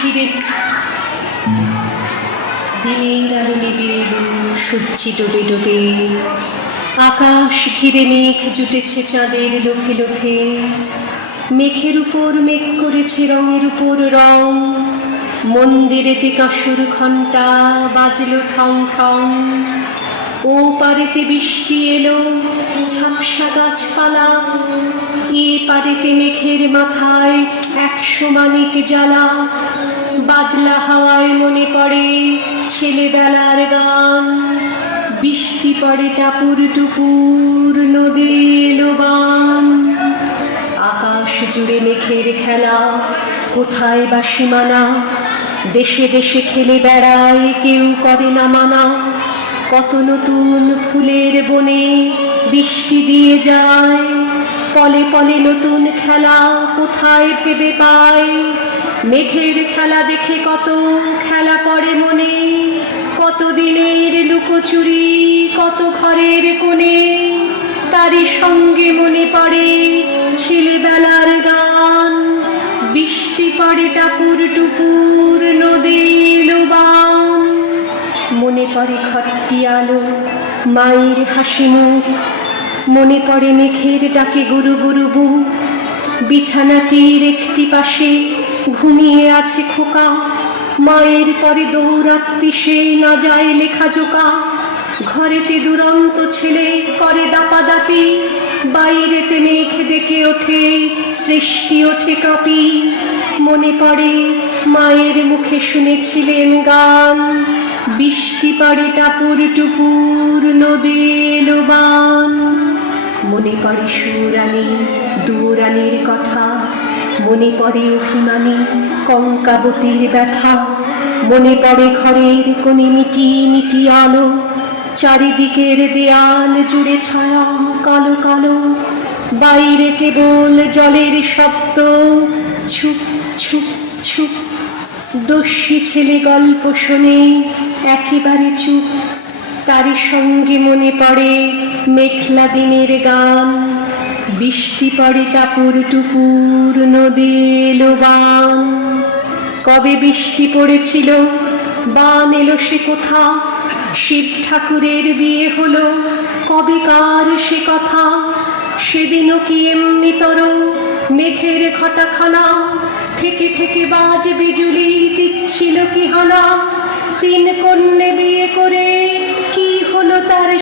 ঘিরে দিনের আলো নিবে এলো, সূর্যি ডোবে ডোবে, আকাশ ঘিরে মেঘ জুটেছে চাঁদের লোকে লোকে, মেঘের উপর মেঘ করেছে রঙের উপর রং, মন্দিরেতে কাঁসর ঘণ্টা বাজলো ঠং ঠং, ও পারেতে বৃষ্টি এলো ঝাপসা গাছপালা, এ পারেতে মেঘের মাথায় 100 মানিক জ্বালা, বাদলা হাওয়ায় মনে পড়ে ছেলেবেলার গান, বৃষ্টি পড়ে টাপুর টুপুর নদী এলো বান, আকাশ জুড়ে মেঘের খেলা কোথায় বা সীমানা, দেশে দেশে খেলে বেড়ায় কেউ করে না মানা, কত নতুন ফুলের বনে বৃষ্টি দিয়ে যায়, পলে পলে নতুন খেলা কোথায় ভেবে পায়, মেঘের খেলা দেখে কত খেলা পড়ে মনে, কত দিনের লুকোচুরি কত ঘরের কোণে, তারই সঙ্গে মনে পড়ে ছেলেবেলার গান, বৃষ্টি পড়ে টাপুর টুপুর নদী এলো বান, মনে পড়ে ঘরটি আলো মায়ের হাসি মুখ, মনে পড়ে মেঘের ডাকে গুরু গুরু বুক, বিছানাটির একটি পাশে ঘুমিয়ে আছে খোকা, মায়ের পরে দৌড়াত্তি সে না যায় লেখাজোকা, ঘরেতে দুরন্ত ছেলে করে দাপাদাপি, বাইরেতে মেঘ ডেকে ওঠে সৃষ্টি ওঠে কাঁপি, মনে পড়ে মায়ের মুখে শুনেছিলেন গান, বৃষ্টি পড়ে টাপুর টুপুর নদী এলো বান, মনে পড়ে সুরানি দুরানির কথা, মনে পড়ে অভিমানী কঙ্কাবতীর ব্যথা, মনে পড়ে ঘরের কোণে মিটি মিটি আলো, চারিদিকের দেয়াল জুড়ে ছায়া কালো কালো, বাইরে কেবল জলের শব্দ ছুপ ছুপ ছুপ, দস্যি ছেলে গল্প শোনে একেবারে চুপ, তারই সঙ্গে মনে পড়ে মেঘলা দিনের গান, বৃষ্টি পড়ে টাপুর টুপুর নদী এলো বান, কবে বৃষ্টি পড়েছিল বান এলো সে কোথা, শিব ঠাকুরের বিয়ে হলো কবেকার সে কথা, সেদিনও কি এমনি তর মেঘের ঘটাখানা, থেকে থেকে বাজ বিজুলি দিচ্ছিল কি হানা, 3 কন্যে বিয়ে করে